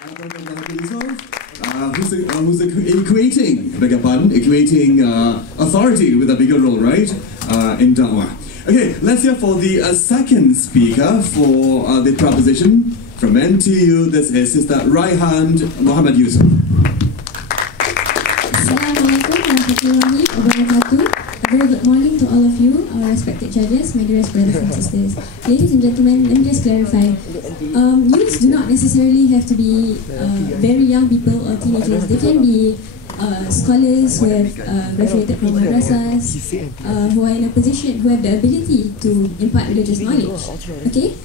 Who's equating, beg your pardon, equating authority with a bigger role, right, in Dawah. Okay, let's hear for the second speaker for the proposition from NTU. This is Sister Raihan Muhammad Yusuf. Assalamualaikum warahmatullahi wabarakatuh. A very good morning to all of you, our respected judges, my dearest brothers and sisters. Ladies and gentlemen, let me just clarify. Youths do not necessarily have to be very young people or teenagers. They can be scholars who have graduated from madrasas, who are in a position, who have the ability to impart religious knowledge. Okay?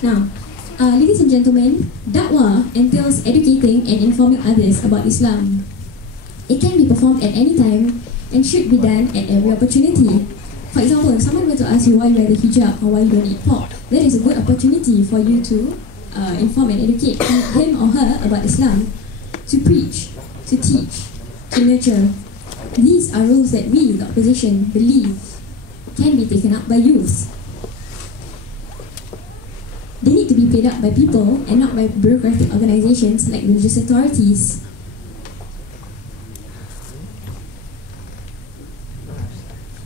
Now, ladies and gentlemen, da'wah entails educating and informing others about Islam. It can be performed at any time and should be done at every opportunity. For example, if someone were to ask you why you wear the hijab or why you don't eat pork, that is a good opportunity for you to inform and educate him or her about Islam, to preach, to teach, to nurture. These are roles that we, the opposition, believe can be taken up by youth. They need to be paid up by people and not by bureaucratic organizations like religious authorities.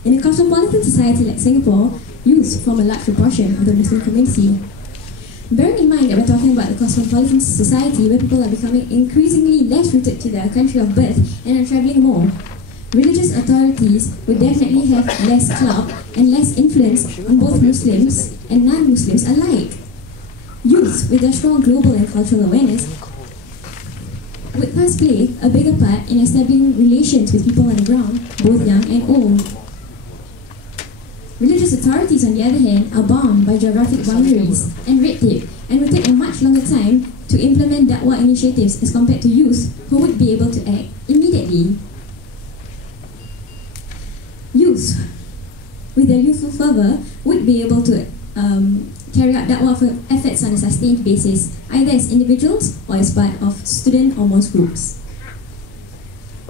In a cosmopolitan society like Singapore, youth form a large proportion of the Muslim community. Bearing in mind that we're talking about the cosmopolitan society where people are becoming increasingly less rooted to their country of birth and are travelling more, religious authorities would definitely have less clout and less influence on both Muslims and non-Muslims alike. Youth, with their strong global and cultural awareness, would thus play a bigger part in establishing relations with people on the ground, both young and old. Religious authorities, on the other hand, are bound by geographic boundaries and red tape and will take a much longer time to implement da'wah initiatives as compared to youth who would be able to act immediately. Youth, with their youthful fervour, would be able to carry out da'wah efforts on a sustained basis, either as individuals or as part of student or mosque groups.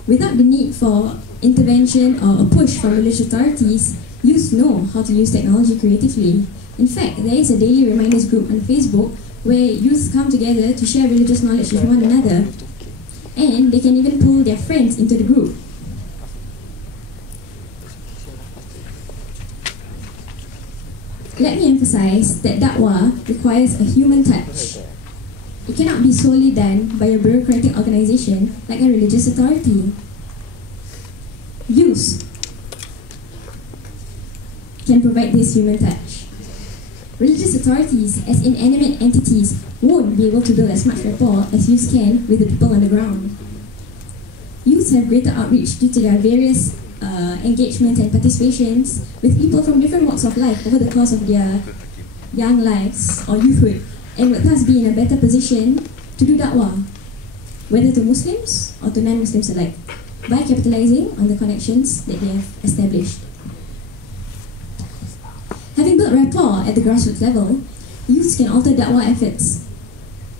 Without the need for intervention or a push from religious authorities, youth know how to use technology creatively. In fact, there is a daily reminders group on Facebook where youth come together to share religious knowledge with one another, and they can even pull their friends into the group. Let me emphasize that da'wah requires a human touch. It cannot be solely done by a bureaucratic organization like a religious authority. Youth can provide this human touch. Religious authorities, as inanimate entities, won't be able to build as much rapport as youth can with the people on the ground. Youths have greater outreach due to their various engagements and participations with people from different walks of life over the course of their young lives or youthhood, and would thus be in a better position to do da'wah, whether to Muslims or to non-Muslims alike, by capitalizing on the connections that they have established. Having built rapport at the grassroots level, youths can alter da'wah efforts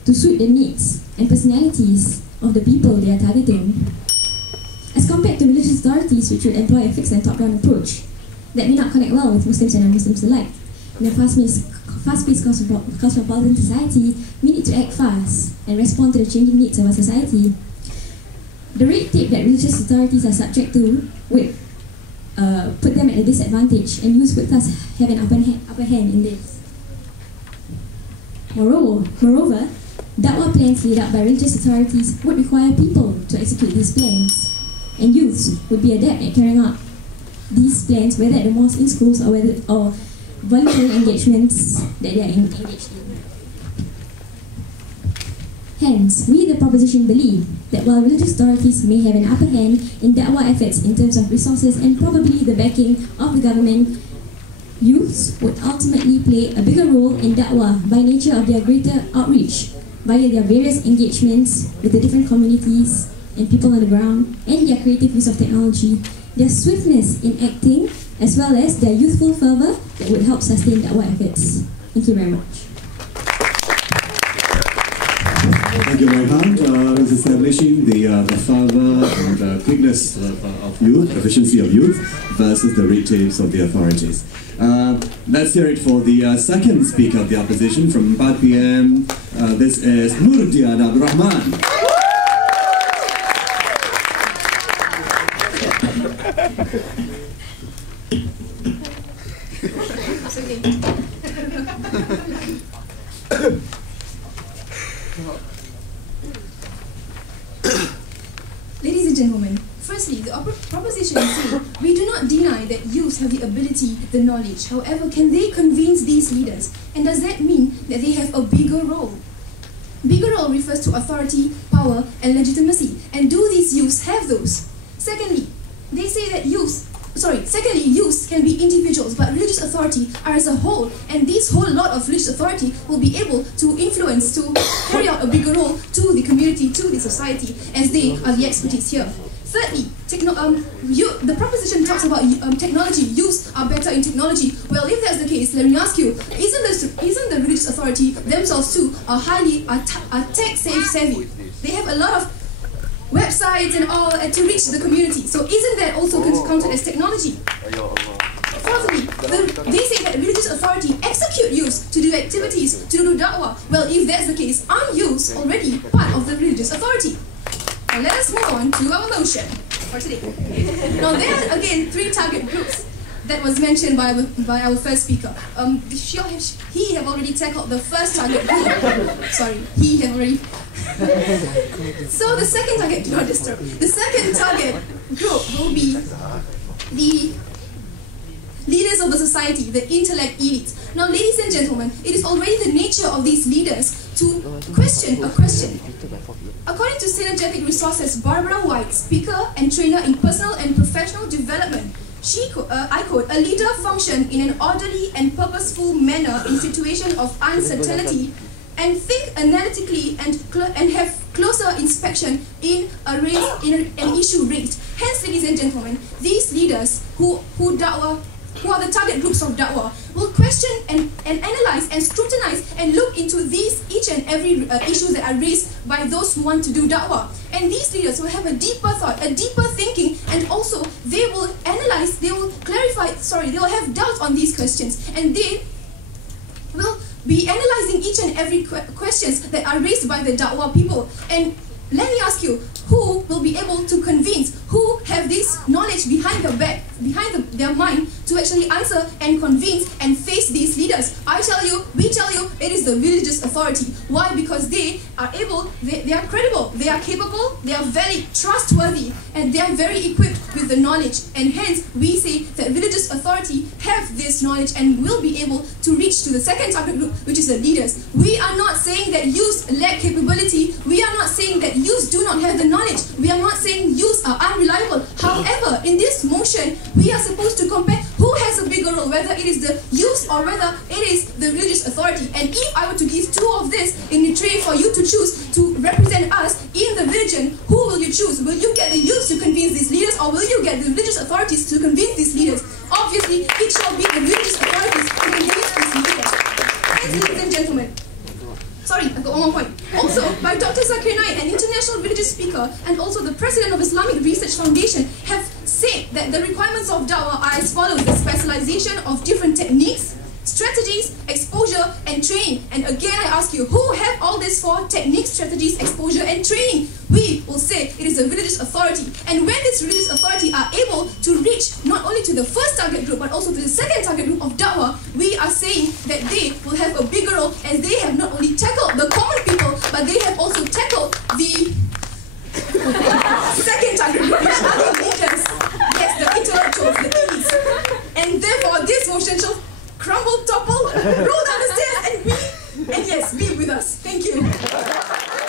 to suit the needs and personalities of the people they are targeting, as compared to religious authorities which would employ a fixed and top-down approach that may not connect well with Muslims and non-Muslims alike. In a fast-paced cosmopolitan society, we need to act fast and respond to the changing needs of our society. The red tape that religious authorities are subject to would put them at a disadvantage, and youth would thus have an upper hand in this. Moreover, da'wah plans laid out by religious authorities would require people to execute these plans, and youths would be adept at carrying out these plans, whether at the mosque, in schools, or voluntary engagements that they are engaged in. Hence, we the proposition believe that while religious authorities may have an upper hand in da'wah efforts in terms of resources and probably the backing of the government, youths would ultimately play a bigger role in da'wah by nature of their greater outreach via their various engagements with the different communities and people on the ground, and their creative use of technology, their swiftness in acting, as well as their youthful fervour that would help sustain da'wah efforts. Thank you very much. Thank you, Raihan. Who's establishing the fervour and the quickness of youth, efficiency of youth, versus the red tapes of the authorities. let's hear it for the second speaker of the opposition from 4 PM. This is Nurdian Abdul Rahman. Ladies and gentlemen, firstly, the proposition is saying we do not deny that youths have the ability, the knowledge. However, can they convince these leaders? And does that mean that they have a bigger role? Bigger role refers to authority, power, and legitimacy. And do these youths have those? Secondly, they say that youths can be individuals, but religious authority are as a whole, and this whole lot of religious authority will be able to influence, to carry out a bigger role to the community, to the society, as they are the expertise here. Thirdly, the proposition talks about technology. Youths are better in technology. Well, if that's the case, let me ask you: isn't the religious authority themselves too are tech savvy? They have a lot of websites and all to reach the community. So isn't that also counted as technology? Fourthly, they say that religious authority execute youths to do activities, to do da'wah. Well, if that's the case, aren't youths already part of the religious authority? Now let us move on to our motion for today. Now there are again 3 target groups that was mentioned by our first speaker. He have already tackled the first target group. Sorry, he have already. So the second target group will be the leaders of the society, the intellect elites. Now, ladies and gentlemen, it is already the nature of these leaders to question a question. According to Synergetic Resources, Barbara White, speaker and trainer in personal and professional development, I quote, "A leader function in an orderly and purposeful manner in situation of uncertainty and think analytically and have closer inspection in an issue raised." Hence, ladies and gentlemen, these leaders who are the target groups of da'wah will question and analyze and scrutinize and look into each and every issues that are raised by those who want to do da'wah. And these leaders will have a deeper thought, a deeper thinking, and also they will analyze, they will clarify, they will have doubts on these questions, and they will be analyzing each and every questions that are raised by the da'wah people. And let me ask you, who will be able to convince, who have this knowledge behind their mind to actually answer and convince and face these leaders? We tell you, it is the religious authority. Why? Because they are able, they are credible, they are capable, they are very trustworthy, and they are very equipped with the knowledge. And hence, we say that religious authority have this knowledge and will be able to reach to the second target group, which is the leaders. We are not saying that youths lack capability. We are not saying that youths do not have the knowledge. We are not saying youths are unreliable. However, in this motion, we are supposed to compare who has a bigger role, whether it is the youth or whether it is the religious authority. And if I were to give 2 of this in the tray for you to choose to represent us in the religion, who will you choose? Will you get the youths to convince these leaders, or will you get the religious authorities to convince these leaders? Obviously, it shall be the religious authorities to convince these leaders. And ladies and gentlemen, sorry, I've got one more point. Also, by Dr. Zakir Naik, an international religious speaker and also the president of Islamic Research Foundation, have said that the requirements of da'wah are as follows: the specialization of different techniques, strategies, exposure, and training. And again, I ask you, who have all these 4 techniques, strategies, exposure, and training? We will say it is the religious authority. And when this religious authority are able to reach not only to the first target group, but also to the second target group of da'wah, we are saying that they will have a bigger role, as they have not only tackled the common people, but they have also tackled the second target group, which are the leaders, yes, the intellectuals, the elites. And therefore, this motion shall crumble, topple, roll down the stairs, and yes, be with us. Thank you.